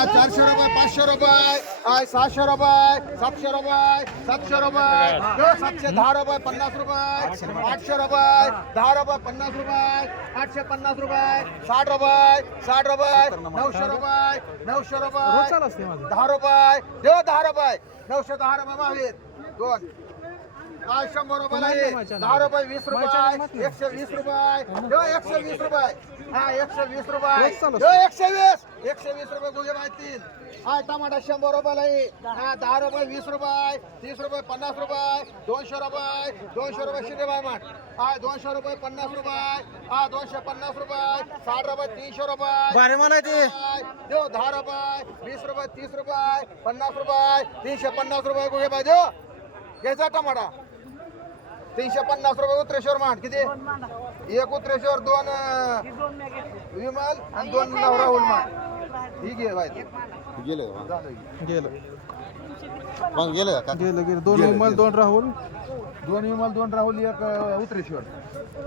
400 रुपये 500 रुपये 600 रुपये 700 रुपये 700 रुपये 710 रुपये 50 रुपये 800 रुपये 10 रुपये 50 रुपये 850 रुपये 60 रुपये 60 रुपये 900 रुपये 900 रुपये 10 रुपये देव 10 रुपये 910 रुपये महावीर दोन 100 रुपये 10 रुपये 20 रुपये 120 रुपये देव 120 रुपये 120 रुपये देव 120 रुपये गुगे बाय 3 टमाटा 100 रुपये 10 रुपये 20 रुपये 30 रुपये 50 रुपये 200 रुपये शिंदे बाय माठ 200 रुपये 50 रुपये 250 रुपये 60 रुपये 300 रुपये बारे मला ते देव 10 रुपये 20 रुपये 30 रुपये 50 रुपये 350 रुपये गुगे बाय देव घ्यायचा टमाटा 350 रुपये उत्रेश्वर माठ किती एक उत्रेश्वर दोन विमल आणि दोन राहुल माठ ही घे बाय गेलं गेलं मग गेलं का गेलं दोन विमल दोन राहुल दोन विमल दोन राहुल एक उत्रेश्वर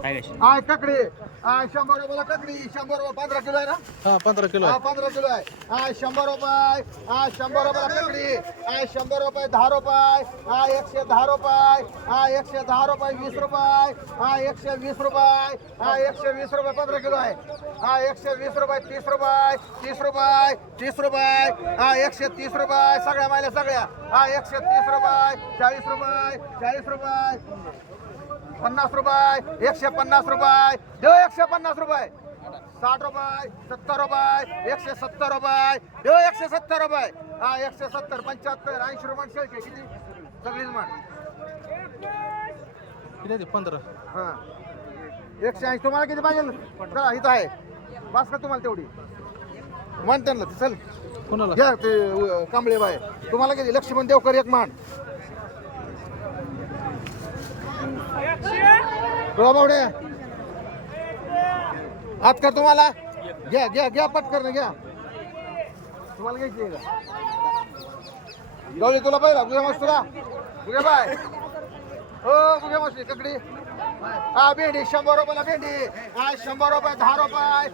ककडी 100 रुपयाला ककडी 100 रुपये 15 किलो आहे ना हा 15 किलो 15 किलो आहे 100 रुपये 100 रुपयाला ककडी 100 रुपये 10 रुपये 110 रुपये 110 रुपये 20 रुपये 120 रुपये 120 रुपये 15 किलो आहे 120 रुपये 30 रुपये 30 रुपये 30 रुपये 130 रुपये सगळ्या मायल्या सगळ्या 130 रुपये 40 रुपये 40 रुपये 50 रुपये 150 रुपये देव 150 रुपये 60 रुपये 70 रुपये 170 रुपये देव 170 रुपये 170 75 80 रुपये शेळके किती सगळीच मान किती 15 हां 180 तुम्हाला किती पाहिजे चला इथं आहे बस का तुम्हाला तेवढी म्हणते ना चल कोणाला घ्या ते कांबळे बाय तुम्हाला किती लक्ष्मण देवकर एक मान बावडे आज का तुम्हाला घ्या घ्या घ्या पटकन घ्या तुम्हाला घ्यायची आहे का गवळी तुला पाहिला गुगे मस्तुरा गुगे बाय हो गुगे मस्ती ककडी भेंडी 100 रुपयाला भेंडी 100 रुपये 10 रुपये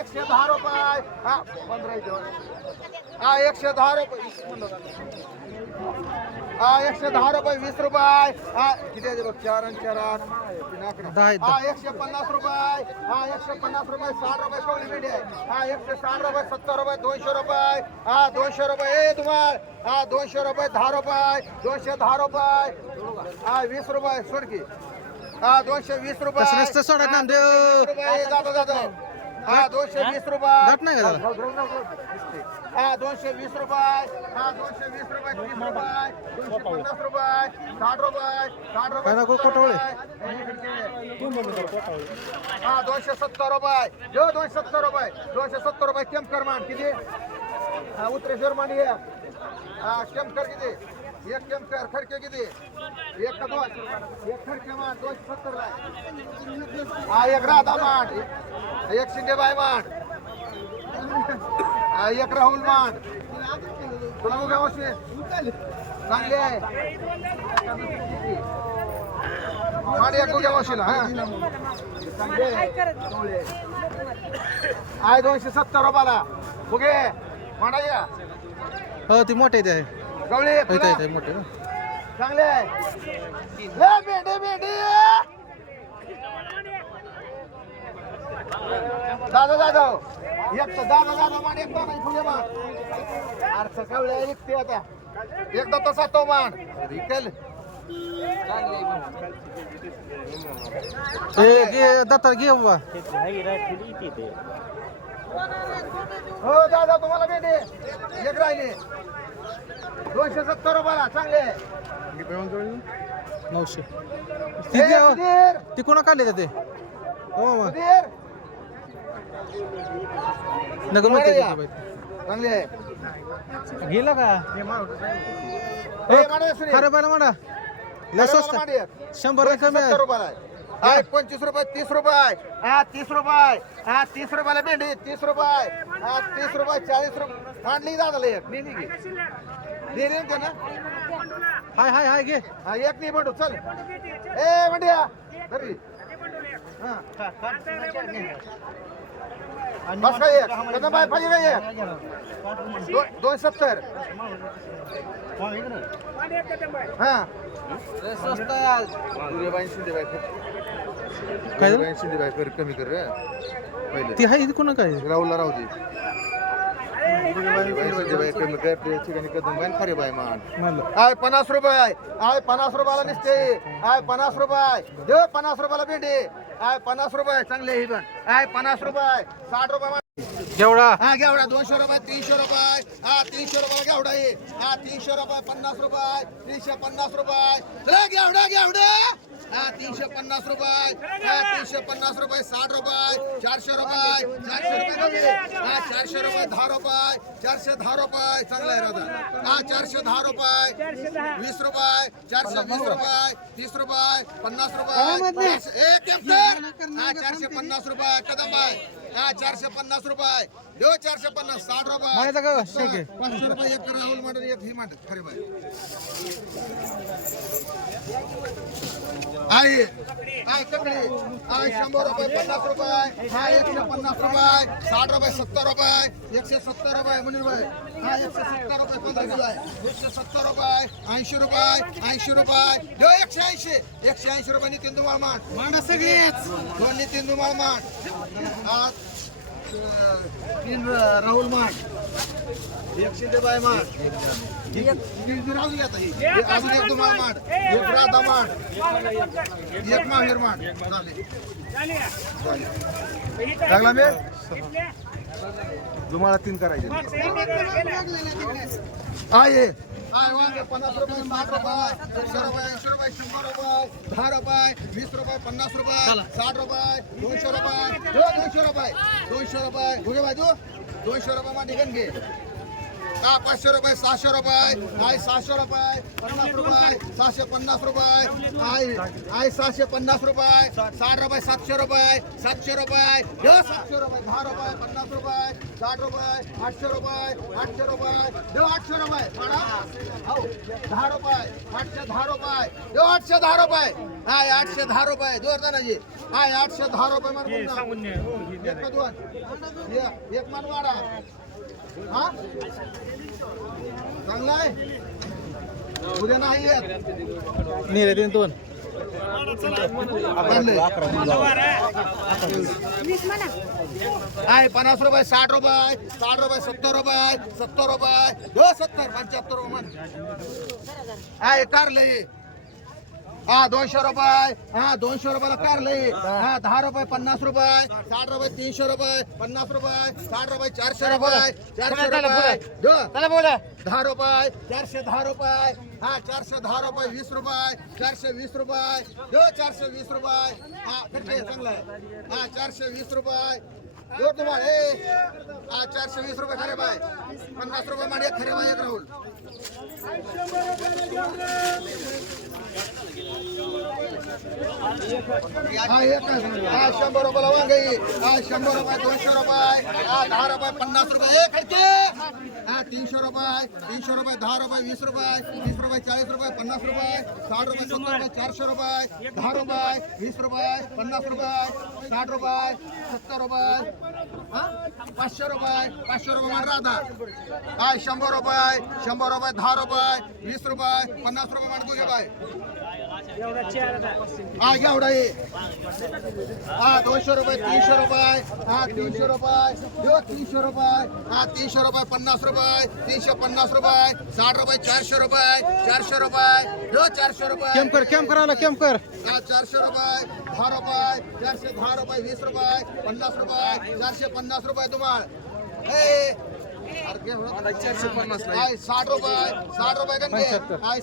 110 रुपये 15 110 रुपये 110 रुपये 20 रुपये किती आहे बघ 4 आणि 4 150 रुपये 150 रुपये 60 रुपये कवळी भेंडी आहे 160 रुपये 70 रुपये 200 रुपये 200 रुपये तुम्हाला 200 रुपये 10 रुपये 210 रुपये 20 रुपये सोडकी 220 रुपये कसं नसतं सोडत ना देव जातो 220 रुपये घट नाही का त्याला 220 रुपये 220 रुपये 30 रुपये 250 रुपये 60 रुपये 60 रुपये काय नको कोटवळे 270 रुपये जो 270 रुपये 270 रुपये केमकर मान किती उत्रेश्वर मान केमकर किती एक केमकर खडके किती एक का दोन एक खडके मान 270 ला एक राधा मान एक शिंदेबाई मान एक राहुल मान तुला बघा वशे चांगले आहे मान एक बघा वशीला हा चांगले आहे 270 रुपयाला बघे माना या हो ती मोठे ते गवळे आहे मोठे चांगले आहे ले बेटे बेटे दादा दादा एक तर दादा दादा मान एक दोन फुले मान अर्थ कवळे निघते आता एकदा तसा तो मान रिकल घे दाता घे बाबा हो दादा तुम्हाला भेटे एक राहिले 270 रुपयाला चांगले 900 सुधीर ती कोणा काढले ते हो मग सुधीर नगर मध्ये चांगले गेला का खरं पाहिलं म्हणा लय स्वस्त 100 कमी आहे 70 रुपयाला आहे 25 रुपये 30 रुपये 30 रुपये 30 रुपयाला भेंडी 30 रुपये 30 रुपये 40 रुपये मांडली दादा एक नाही घे दे रे का ना हाय हाय हाय घे एक नाही बंडू चल ए बंड्या धरली बस का एक कदम बाय पाहिजे का एक 270 हा काय झालं? शिंदे बाय कर कमी कर रे पहिले ती आहे कोण काय राहुलला राहू दे शिंदे बाय कमी कर ते ठिकाणी कदम बाय खरे बाय मान म्हणलं आय 50 रुपये आय 50 रुपयाला निसते आय 50 रुपये देव 50 रुपयाला भेंडी आय 50 रुपये चांगले ही पण आय 50 रुपये 60 रुपये केवढा हा घेवडा 200 रुपये 300 रुपये हा 300 रुपये घेवडा आहे हा 300 रुपये 50 रुपये 350 रुपये चला घेवडा घेवडा हा 350 रुपये हा 350 रुपये 60 रुपये 400 रुपये 400 रुपये हा 400 रुपये 10 रुपये 410 रुपये चांगला आहे राजा हा 410 रुपये 20 रुपये 420 रुपये 30 रुपये 50 रुपये एक हा 450 रुपये कदम बाय हा 450 रुपये देऊ 450 60 रुपये माहिती का शेक आहे 500 रुपये एक राहुल मांडर एक ही मांडर खरे बाय आहे आहे ककडे आहे 100 रुपये 50 रुपये हा 150 रुपये 60 रुपये 70 रुपये 170 रुपये मुनीर भाई हा 170 रुपये 50 रुपये 170 रुपये 80 रुपये 80 रुपये देऊ 180 रुपये नितीन दुमाळ मांड मांडा सगळेच दोन नितीन दुमाळ मांड हा 3 राहुल मांड 100 बाय मांड राहुल घेता अजून एक दुमाळ मांड एक राधा मांड एक माहेर मांड लागला मी दुमाळा 3 करायचे आहे आहे वांगे 50 रुपये 60 रुपये 100 रुपये 80 रुपये 100 रुपये 10 रुपये 20 रुपये 50 रुपये 60 रुपये 200 रुपये 200 रुपये 200 रुपये घे बाजू 200 रुपये मा निघन घे हा 500 रुपये 600 रुपये आहे 600 रुपये 50 रुपये 650 रुपये आहे 650 रुपये 60 रुपये 700 रुपये 700 रुपये 700 रुपये 10 रुपये 50 रुपये 60 रुपये 800 रुपये 800 रुपये 800 रुपये 10 रुपये 810 रुपये 810 रुपये हाय 810 रुपये जोरदार जी हाय 810 रुपये मारून एक मान वाडा हा चांगला आहे उद्या नाही येत नेले तीन दोन आहे 50 रुपये 60 रुपये 60 रुपये 70 रुपये 70 रुपये 70 75 रुपये आहे कारले हा 200 रुपये हा 200 रुपयाला कारले हा 10 रुपये 50 रुपये 60 रुपये 300 रुपये 50 रुपये 60 रुपये 400 रुपये 400 रुपये 10 रुपये 410 रुपये हा 410 रुपये 20 रुपये 420 रुपये 420 रुपये हा चांगला आहे हा 420 रुपये तुम्हाला हा 420 रुपये खरे बाय 50 रुपये मांडी खरे बाय एक राहुल हा 100 रुपयाला वांगे हा 100 रुपये 200 रुपये हा 10 रुपये 50 रुपये एक खर्चे हा 300 रुपये 10 रुपये 20 रुपये 30 रुपये 40 रुपये 50 रुपये 60 रुपये 70 रुपये 400 रुपये 10 रुपये 20 रुपये 50 रुपये 60 रुपये 70 रुपये 500 रुपये राधा हा 100 रुपये 10 रुपये 20 रुपये 50 रुपये मान तुझे बाय हा घेवडा आहे हा 200 रुपये 300 रुपये हा 300 रुपये 300 रुपये हा 300 रुपये 50 रुपये 350 रुपये 60 रुपये 400 रुपये 400 रुपये 400 रुपये केम करायला केम कर हा 400 रुपये 10 रुपये 410 रुपये 20 रुपये 50 रुपये 450 रुपये तुम्हाला 60 रुपये 60 रुपये गंगे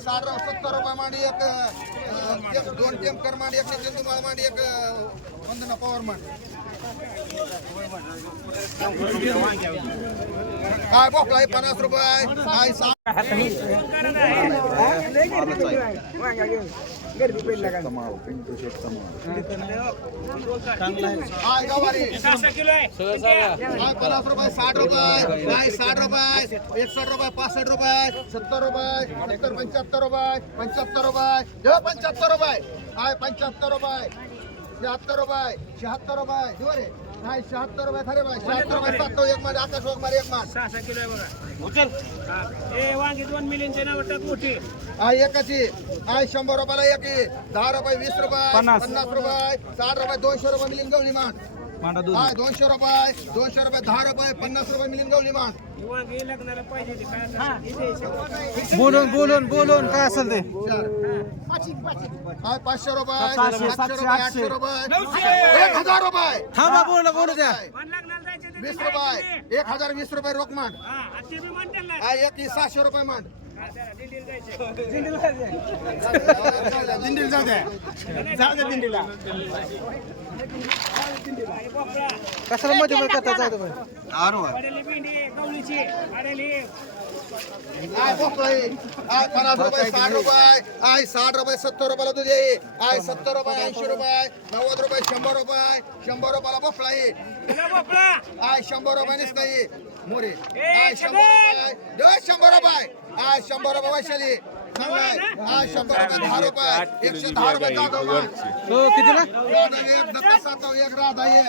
60 70 रुपये मांडी एक 2 टेम कर मांडी एक तुम्हाला मांडी एक वंदना पवार मांड काय बोकला 50 रुपये काय हाय गवारी 50 रुपये 60 रुपये 60 रुपये 61 रुपये 65 रुपये 70 रुपये 75 रुपये 75 रुपये 75 रुपये हाय 75 रुपये 76 रुपये 76 रुपये आहे 76 रुपये खरे बाय 76 रुपये 7 एक मान आकाश वाघ मारे एक मान 6 किलो आहे बघा. हा. ए वांगी 2 मिलियनचे नाव टाक मोठी. आहे एकाची आहे 100 रुपयाला एक आहे 10 रुपये 20 रुपये 50 रुपये 60 रुपये 200 रुपये मिलियन गवळी मान आहे 200 रुपये 10 रुपये 50 रुपये मिलियन गवळी मान ही वांगी लग्नाला पाहिजे होती. काय आता? इथे आहे. बोलून काय असेल ते आहे 500 रुपये 700 रुपये 800 रुपये 1000 रुपये थांबा बोलू द्या. पण लग्नाला जायचे ते 20 रुपये 1020 रुपये रोख मान हा, आणि ते बी म्हणतात ना. आहे एक 700 रुपये मान हा, चला, दिंडीला जायचं. दिंडीला जाऊ द्या दिंडीला आणि भोपळा. कशाला मध्ये करता जाऊ दे. वाढलेली भेंडी, गवळीची, वाढलेली. आहे भोपळा आहे 50 रुपये 60 रुपये आहे 60 रुपये 70 रुपयाला तुझे आहे 70 रुपये 80 रुपये 90 रुपये 100 रुपये 100 रुपयाला भोपळा आहे तुला भोपळा. आहे 100 रुपये नाही मोरे आहे 100 रुपये 100 रुपये आहे 100 रुपये वैशाली आहे 100 रुपये 10 रुपये 110 रुपये जाधव मान हो कितीला राधा एक दत्ता सातव एक राधा ए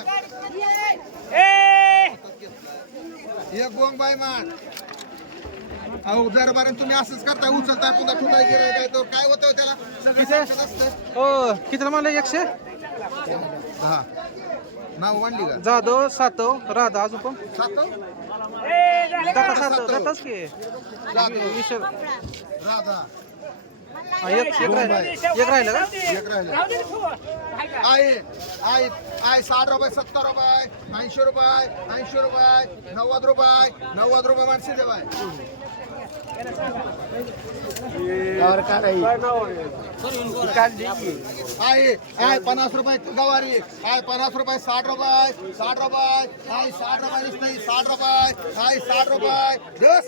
एक गोंगबाई मान अहो दरबारात तुम्ही असंच करताय उचलताय पुन्हा ठुकाय गिराय काय तर काय होतं त्याला सगळं लक्षात असतं हो कितीला म्हणलं 100 हा नाव मांडली का जाधव सातव राधा अजून पण सातव ए झाले का? दाता सातव जाताच की जाधव विषय राधा एक राहिलं का एक राहिलं राहू दे तू. आहे का? आहे 60 रुपये 70 रुपये 80 रुपये 80 रुपये 90 रुपये माणसे देवाय आहे 50 रुपये गवारी आहे 50 रुपये 60 रुपये 60 रुपये आहे 60 रुपये नाही 60 रुपये आहे 60 रुपये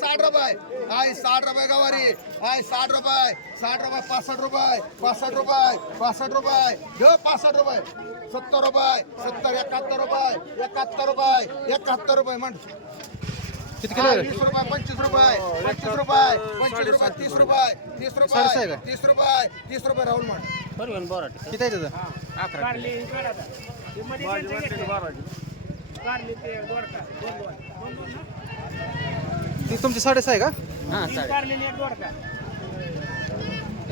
60 रुपये आहे 60 रुपये गवारी आहे 60 रुपये 65 रुपये 65 रुपये 65 रुपये 65 रुपये 70 रुपये 70 71 रुपये 71 रुपये म्हण किती किलो 20 रुपये 25 रुपये 25 रुपये 30 रुपये 30 रुपये 30 रुपये 30 रुपये राहुल म्हण किती आहे त्याचं कारली काढा आता. हे मध्ये त्यांचे घेतले. कारली ते दोडका. दोन ना? ती तुमची 6.5 आहे का ही कारली आणि एक दोडका.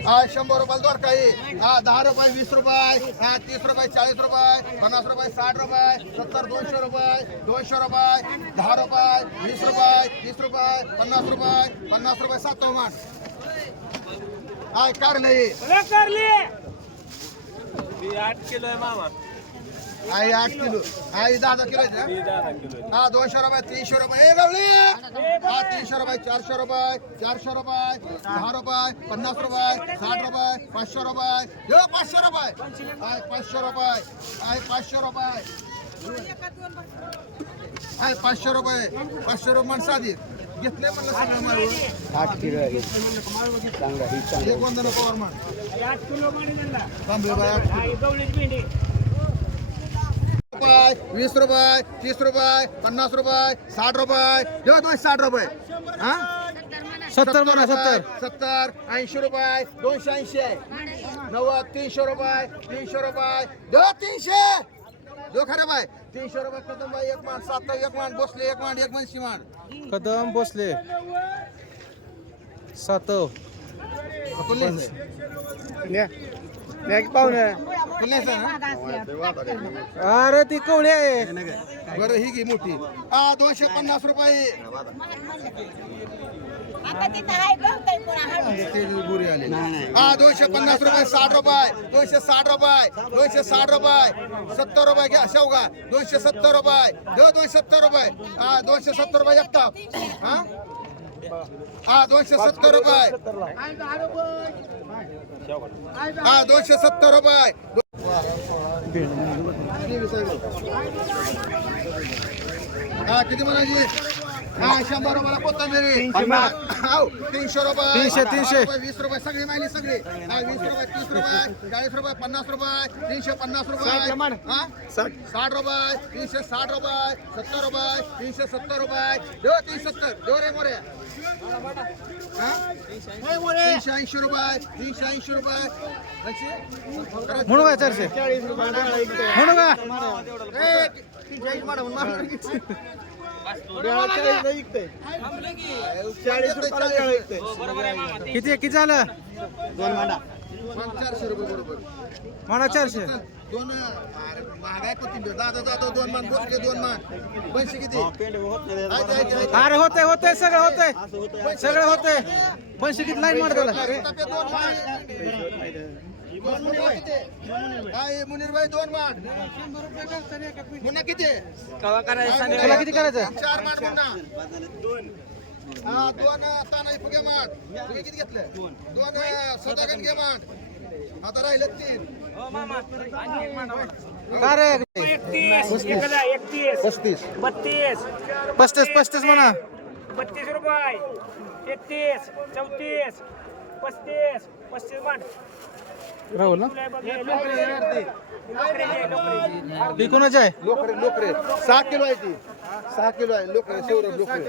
हा 100 रुपये दोर काही हा 10 रुपये 20 रुपये हा 30 रुपये 40 रुपये 50 रुपये 60 रुपये 70 200 रुपये 200 रुपये 10 रुपये 20 रुपये 30 रुपये 50 रुपये 7 मान हाय कारले बघा कारली. आई 8 किलो आई 10 किलो हा 200 रुपये 300 रुपये ए गवळी हा 300 रुपये 400 रुपये 10 रुपये 50 रुपये 60 रुपये 500 रुपये 500 रुपये हाय 500 रुपये हाय 500 रुपये हाय 500 रुपये माणसं आधी घेतले म्हणलं सगळं मारून 8 किलो एक वंदन पवार मान हे 8 किलो माडी म्हणला. तांबे बाय हा, ही गवळीची भेंडी. रुपये 20 रुपये 30 रुपये 50 रुपये 60 रुपये 260 रुपये हा 70 म्हणा 70 70 80 रुपये 280 90 300 रुपये 300 रुपये 300 दो खरे बाय 300 रुपये कदम बाई एक मान 7 एक मान बसले एक मान शिमान कदम भोसले सातव अरे ती कवळी आहे बरं ही घे मोठी 250 रुपये बुरी आले 250 रुपये 60 रुपये 260 रुपये 260 रुपये 70 रुपये घ्या शेवगा 270 रुपये 270 रुपये 270 रुपये एकटा हा 270 रुपये 270 रुपये किती म्हणायची 100 रुपयाला कोथंबिरी 300 रुपये 300 20 रुपये सगळी माहिती सगळी 20 रुपये 30 रुपये 40 रुपये 50 रुपये 350 रुपये 60 रुपये 360 रुपये 70 रुपये 370 रुपये 370 देव रे मोरे 380 रुपये 380 रुपये म्हणू का 400 म्हणू का किती झालं? 400 रुपये बरोबर. म्हणा 400. दोन महागाय कोथिंबीर दादा जातो 2 मान बोसके 2 मान पैसे किती अरे होतंय सगळं होतंय बनशी किती लाईन मार त्याला. काय मुनीर भाई 2 मान मुन्ना किती तुला किती करायचं? 4 मान मुन्ना 2 तानाई फुगे मान फुगे किती घेतले 2 सदागण घे मान आता राहिले 3 का रे 31 35 35 म्हणा. 32 रुपये 33 34 35 35 मान राहुल ना लोकरी ती कोणाची आहे? लोकरे 6 किलो आहे ती 6 किलो आहे लोकरे सौरभ लोकरे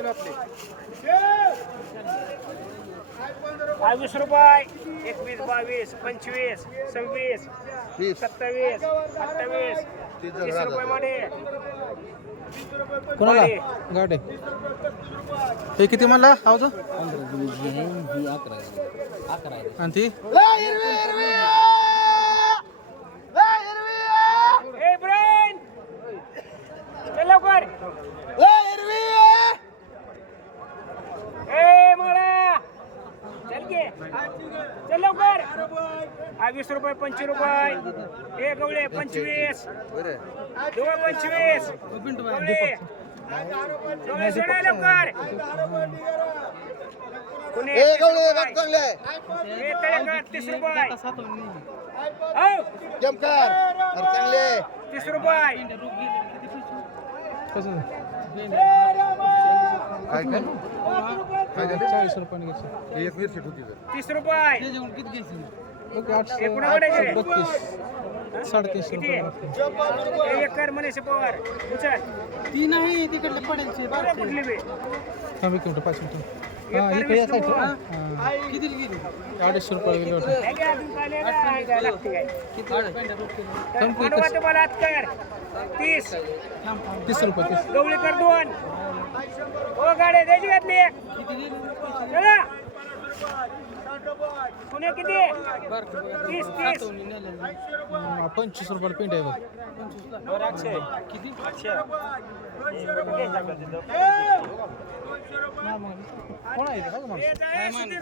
22 रुपये 21 22 25 26 20 27 28 30 रुपये मध्ये कोणाला गाडी हे किती म्हणला आवाज? आणि ती ए ब्रेन चल लवकर ए मोळा चल के चल लवकर 20 रुपये 25 रुपये ए गवळे 25 दोन 25 गवळे सोडा लवकर पुणे ए गवळे बघ चांगले आहे ए तळेकर 30 रुपये हो जमकार अरे चांगले 30 रुपये कसं काय काय 40 रुपयाने घ्यायचं. एक मिरची होती 30 रुपये ओके, 800 हे पुन्हा वाढायचे. 32 350 किती रुपये. एक कर म्हणे पवार उचल ती नाही तिकडले पडेल बरं कुठली बे थांब एक मिनिट 5 मिनिट. हा इकडे या साईडला. हां. 250 रुपये गेले होते. हे घ्या, अजून काय नाही, काय लागते काय तर बनवा तुम्हाला हात कर 30 30 रुपये 30. गवळी कर 2 हो गाड्या द्यायची घातली एक चला पुणे किती 30 30 25 रुपयाला पेंट आहे बघ. कोण आहे इथे? काय माणूस? हे जाय, सुधीर.